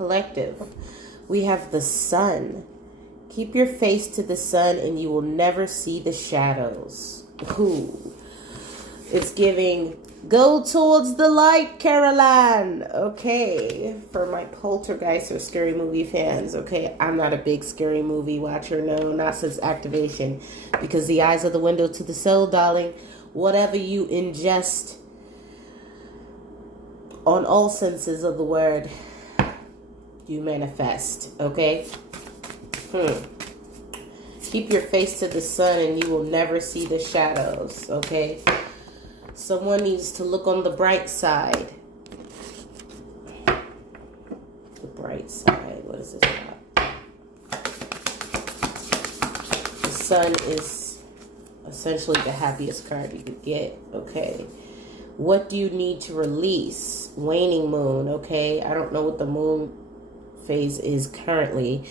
Collective. We have the sun. Keep your face to the sun and you will never see the shadows. Ooh. It's giving go towards the light, Caroline. Okay. For my poltergeist or scary movie fans. Okay. I'm not a big scary movie watcher. No, not since activation. Because the eyes are the window to the soul, darling. Whatever you ingest on all senses of the word, you manifest, okay? Keep your face to the sun and you will never see the shadows, okay? Someone needs to look on the bright side. The bright side, what is this about? The sun is essentially the happiest card you could get, okay? What do you need to release? Waning moon, okay? I don't know what the moon phase is currently.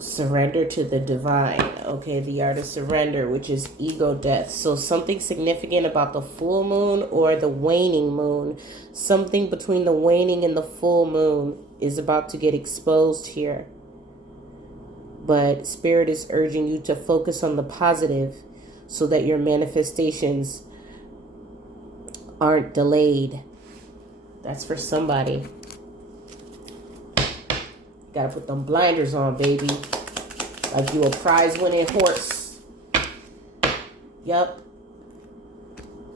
Surrender to the divine. Okay, the art of surrender, which is ego death. So something significant about the full moon or the waning moon. Something between the waning and the full moon is about to get exposed here. But Spirit is urging you to focus on the positive so that your manifestations aren't delayed. That's for somebody. Gotta put them blinders on, baby. Like you a prize-winning horse. Yup.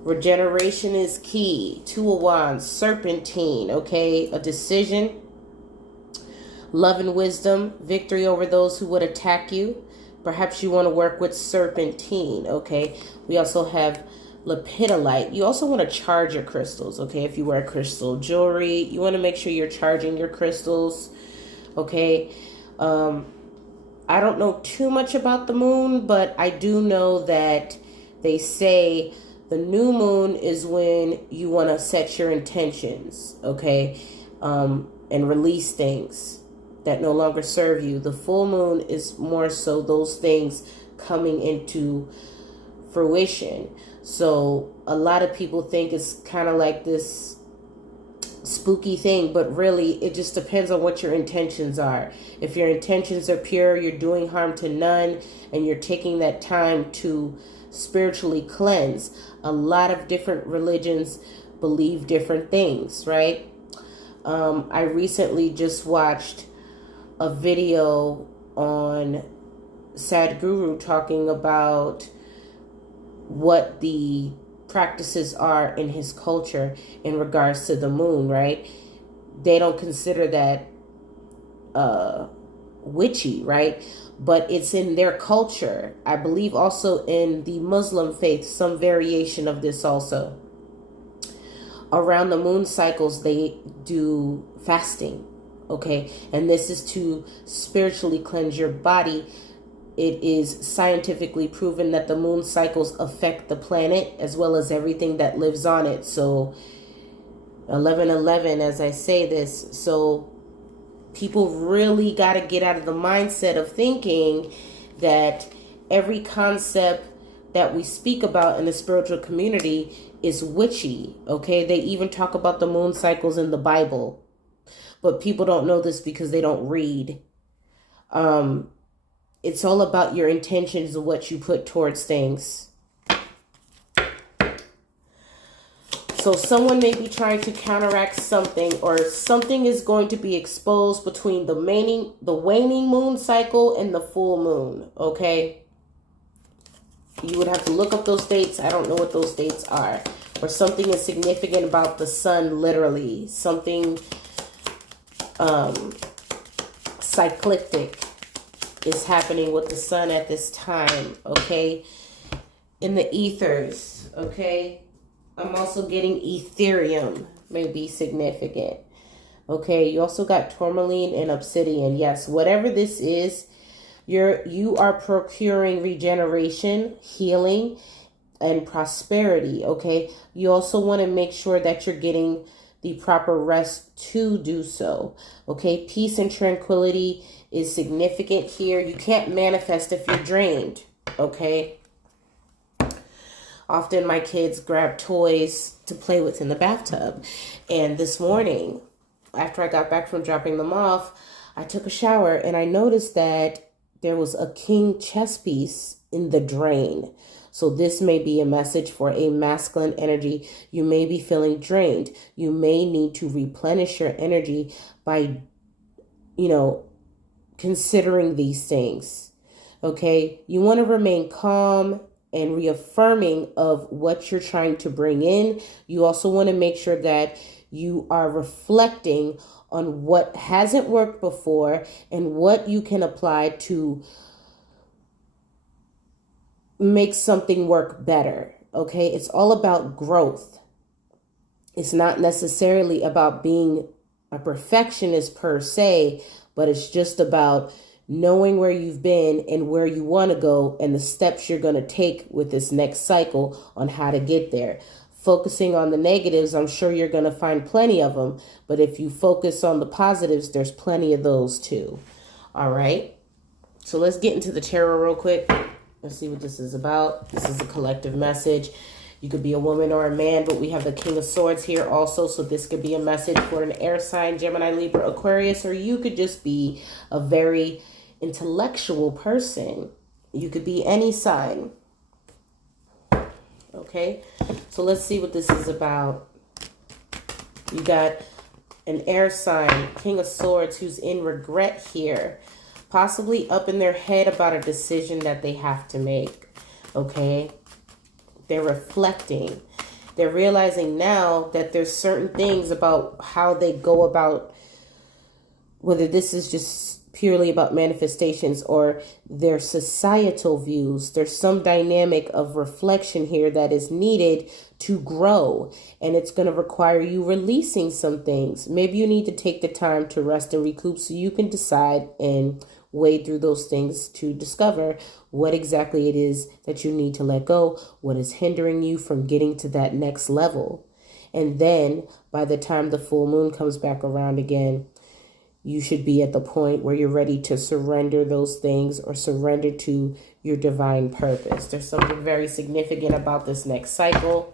Regeneration is key. Two of Wands, Serpentine, okay? A decision. Love and wisdom. Victory over those who would attack you. Perhaps you want to work with Serpentine, okay? We also have Lepidolite. You also want to charge your crystals, okay? If you wear crystal jewelry, you want to make sure you're charging your crystals, okay? I don't know too much about the moon, but I do know that they say the new moon is when you want to set your intentions, okay? And release things that no longer serve you. The full moon is more so those things coming into fruition. So a lot of people think it's kind of like this spooky thing, but really it just depends on what your intentions are. If your intentions are pure, you're doing harm to none, and you're taking that time to spiritually cleanse. A lot of different religions believe different things, right? I recently just watched a video on Sadhguru talking about what the practices are in his culture in regards to the moon, right? They don't consider that witchy, right? But it's in their culture. I believe also in the Muslim faith, some variation of this also. Around the moon cycles, they do fasting, okay? And this is to spiritually cleanse your body. It is scientifically proven that the moon cycles affect the planet as well as everything that lives on it. So 11:11, as I say this, so people really got to get out of the mindset of thinking that every concept that we speak about in the spiritual community is witchy, okay? They even talk about the moon cycles in the Bible, but people don't know this because they don't read. It's all about your intentions and what you put towards things. So someone may be trying to counteract something, or something is going to be exposed between the waning moon cycle and the full moon, okay? You would have to look up those dates. I don't know what those dates are. Or something is significant about the sun, literally. Something cyclic is happening with the sun at this time, okay? In the ethers, okay? I'm also getting Ethereum may be significant, okay? You also got tourmaline and obsidian. Yes, whatever this is, you are procuring regeneration, healing, and prosperity, okay? You also want to make sure that you're getting the proper rest to do so, okay? Peace and tranquility is significant here. You can't manifest if you're drained, okay? Often my kids grab toys to play with in the bathtub. And this morning, after I got back from dropping them off, I took a shower and I noticed that there was a king chess piece in the drain. So this may be a message for a masculine energy. You may be feeling drained. You may need to replenish your energy by, considering these things. Okay? You want to remain calm and reaffirming of what you're trying to bring in. You also want to make sure that you are reflecting on what hasn't worked before and what you can apply to make something work better. Okay? It's all about growth. It's not necessarily about being a perfectionist per se, but it's just about knowing where you've been and where you want to go and the steps you're going to take with this next cycle on how to get there. Focusing on the negatives, I'm sure you're going to find plenty of them, but if you focus on the positives, there's plenty of those too. All right. So let's get into the tarot real quick. Let's see what this is about. This is a collective message. You could be a woman or a man, but we have the King of Swords here also. So this could be a message for an air sign, Gemini, Libra, Aquarius, or you could just be a very intellectual person. You could be any sign. Okay, so let's see what this is about. You got an air sign, King of Swords, who's in regret here. Possibly up in their head about a decision that they have to make. Okay, they're reflecting. They're realizing now that there's certain things about how they go about, whether this is just purely about manifestations or their societal views. There's some dynamic of reflection here that is needed to grow, and it's going to require you releasing some things. Maybe you need to take the time to rest and recoup so you can decide and wade through those things to discover what exactly it is that you need to let go, what is hindering you from getting to that next level. And then by the time the full moon comes back around again, you should be at the point where you're ready to surrender those things or surrender to your divine purpose. There's something very significant about this next cycle,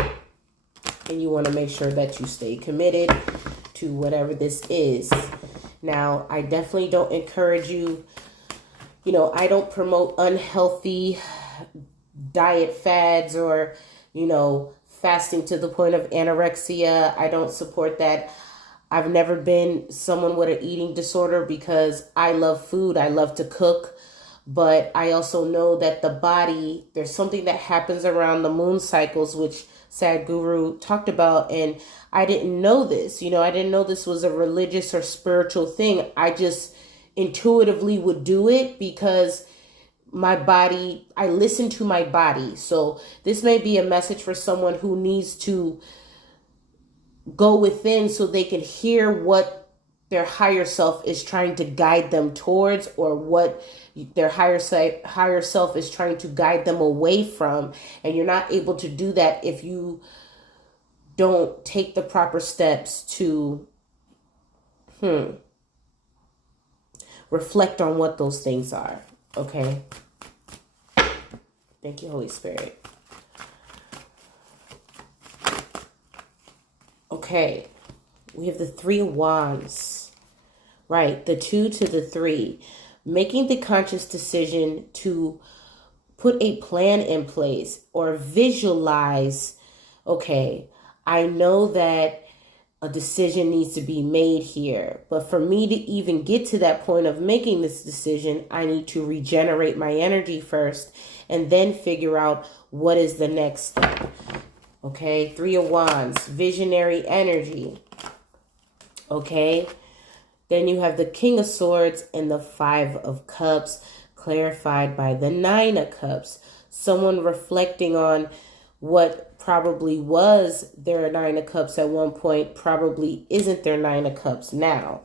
and you want to make sure that you stay committed to whatever this is. Now, I definitely don't encourage you, I don't promote unhealthy diet fads or, fasting to the point of anorexia. I don't support that. I've never been someone with an eating disorder because I love food. I love to cook. But I also know that the body, there's something that happens around the moon cycles, which Sadhguru talked about. And I didn't know this. I didn't know this was a religious or spiritual thing. I just intuitively would do it because my body, I listen to my body. So this may be a message for someone who needs to go within so they can hear what their higher self is trying to guide them towards, or what their higher self is trying to guide them away from. And you're not able to do that if you don't take the proper steps to reflect on what those things are. Okay. Thank you, Holy Spirit. Okay, we have the 3 of Wands, right? The 2 to the 3, making the conscious decision to put a plan in place or visualize, okay, I know that a decision needs to be made here, but for me to even get to that point of making this decision, I need to regenerate my energy first and then figure out what is the next step. Okay, 3 of Wands, visionary energy. Okay, then you have the King of Swords and the 5 of Cups, clarified by the 9 of Cups. Someone reflecting on what probably was their 9 of Cups at one point probably isn't their 9 of Cups now.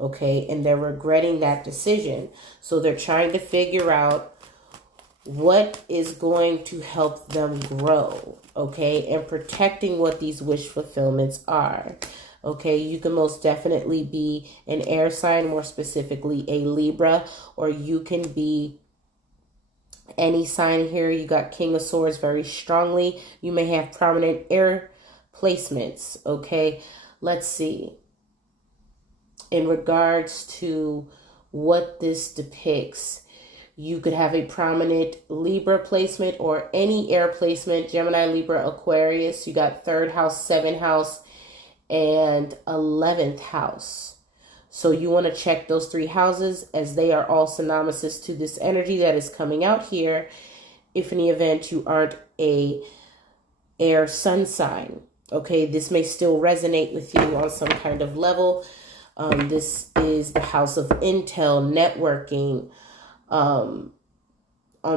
Okay, and they're regretting that decision. So they're trying to figure out what is going to help them grow, okay, and protecting what these wish fulfillments are. Okay, you can most definitely be an air sign, more specifically a Libra, or you can be Any sign here, you got King of Swords very strongly. You may have prominent air placements, okay? Let's see. In regards to what this depicts, you could have a prominent Libra placement or any air placement, Gemini, Libra, Aquarius. You got 3rd house, 7th house, and 11th house. So you want to check those 3 houses, as they are all synonymous to this energy that is coming out here, if in the event you aren't a air sun sign. Okay, this may still resonate with you on some kind of level. This is the house of intel, networking, on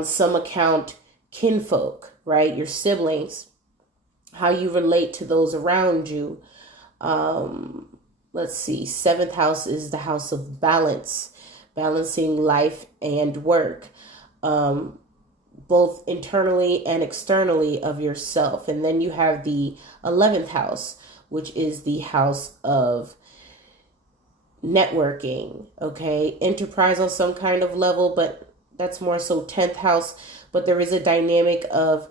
some account, kinfolk, right? Your siblings, how you relate to those around you. Let's see, 7th house is the house of balance, balancing life and work, both internally and externally of yourself. And then you have the 11th house, which is the house of networking, okay? Enterprise on some kind of level, but that's more so 10th house. But there is a dynamic of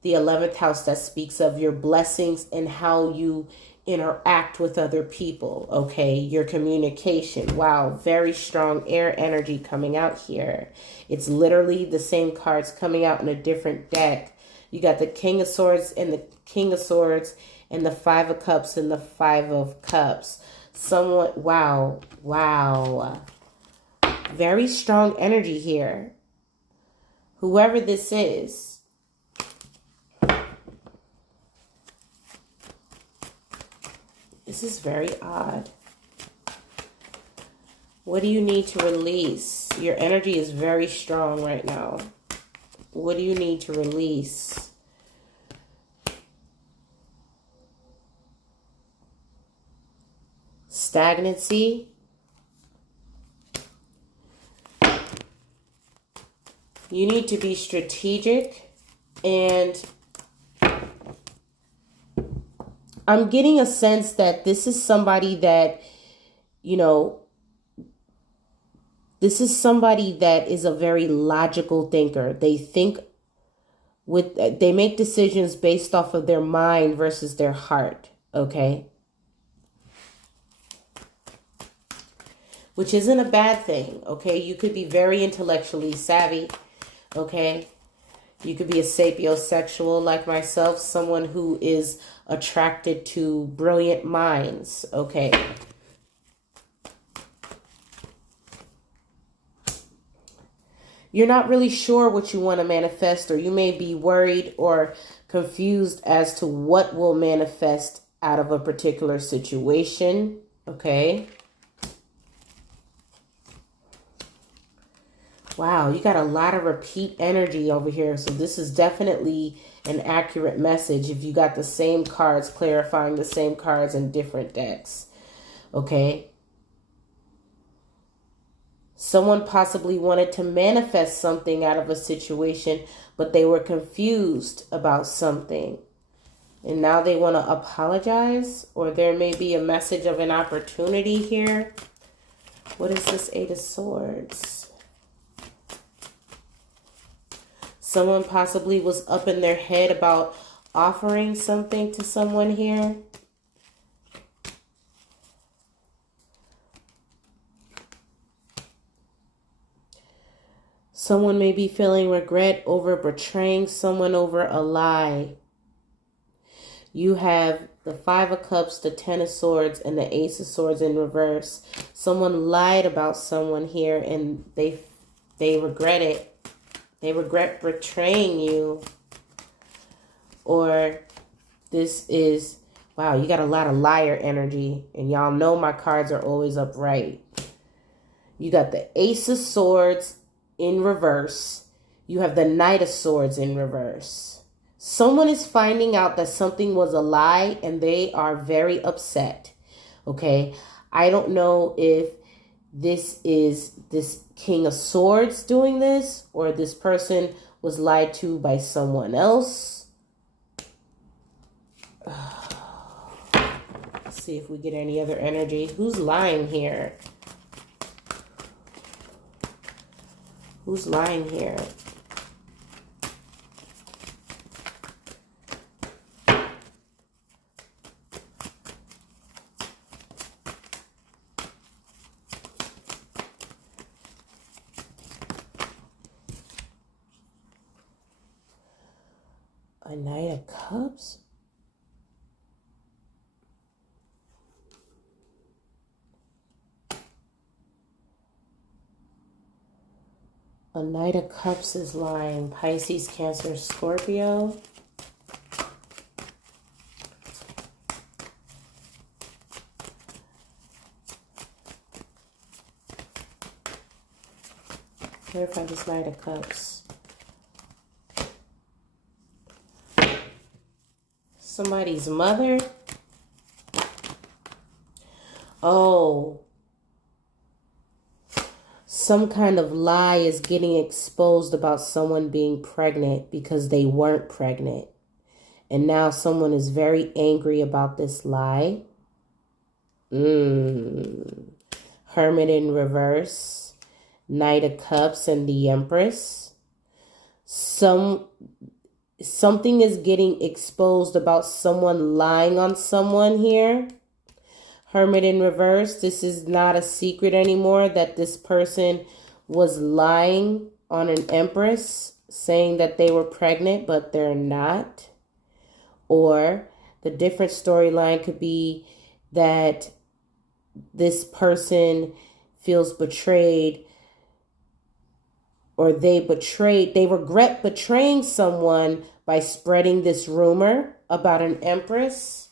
the 11th house that speaks of your blessings and how you interact with other people, okay? Your communication. Wow, very strong air energy coming out here. It's literally the same cards coming out in a different deck. You got the King of Swords and the King of Swords and the 5 of Cups and the 5 of Cups. Somewhat, wow. Very strong energy here. Whoever this is. This is very odd. What do you need to release? Your energy is very strong right now. What do you need to release? Stagnancy. You need to be strategic, and I'm getting a sense that this is somebody that, you know, this is somebody that is a very logical thinker. They think they make decisions based off of their mind versus their heart, okay? Which isn't a bad thing, okay? You could be very intellectually savvy, okay? You could be a sapiosexual like myself, someone who is attracted to brilliant minds, okay? You're not really sure what you want to manifest, or you may be worried or confused as to what will manifest out of a particular situation, okay? Wow, you got a lot of repeat energy over here. So this is definitely an accurate message if you got the same cards, clarifying the same cards in different decks. Okay. Someone possibly wanted to manifest something out of a situation, but they were confused about something. And now they want to apologize, or there may be a message of an opportunity here. What is this 8 of Swords? Someone possibly was up in their head about offering something to someone here. Someone may be feeling regret over betraying someone over a lie. You have the 5 of Cups, the 10 of Swords, and the Ace of Swords in reverse. Someone lied about someone here, and they regret it. They regret betraying you. Or this is, wow, you got a lot of liar energy. And y'all know my cards are always upright. You got the Ace of Swords in reverse. You have the Knight of Swords in reverse. Someone is finding out that something was a lie, and they are very upset. Okay? I don't know if this is this King of Swords doing this, or this person was lied to by someone else. Let's see if we get any other energy. Who's lying here? Who's lying here? A Knight of Cups? A Knight of Cups is lying. Pisces, Cancer, Scorpio. Clarify this Knight of Cups. Somebody's mother? Oh. Some kind of lie is getting exposed about someone being pregnant because they weren't pregnant. And now someone is very angry about this lie. Hermit in reverse. Knight of Cups and the Empress. Something is getting exposed about someone lying on someone here. Hermit in reverse. This is not a secret anymore that this person was lying on an Empress, saying that they were pregnant, but they're not. Or the different storyline could be that this person feels betrayed, or they regret betraying someone by spreading this rumor about an Empress.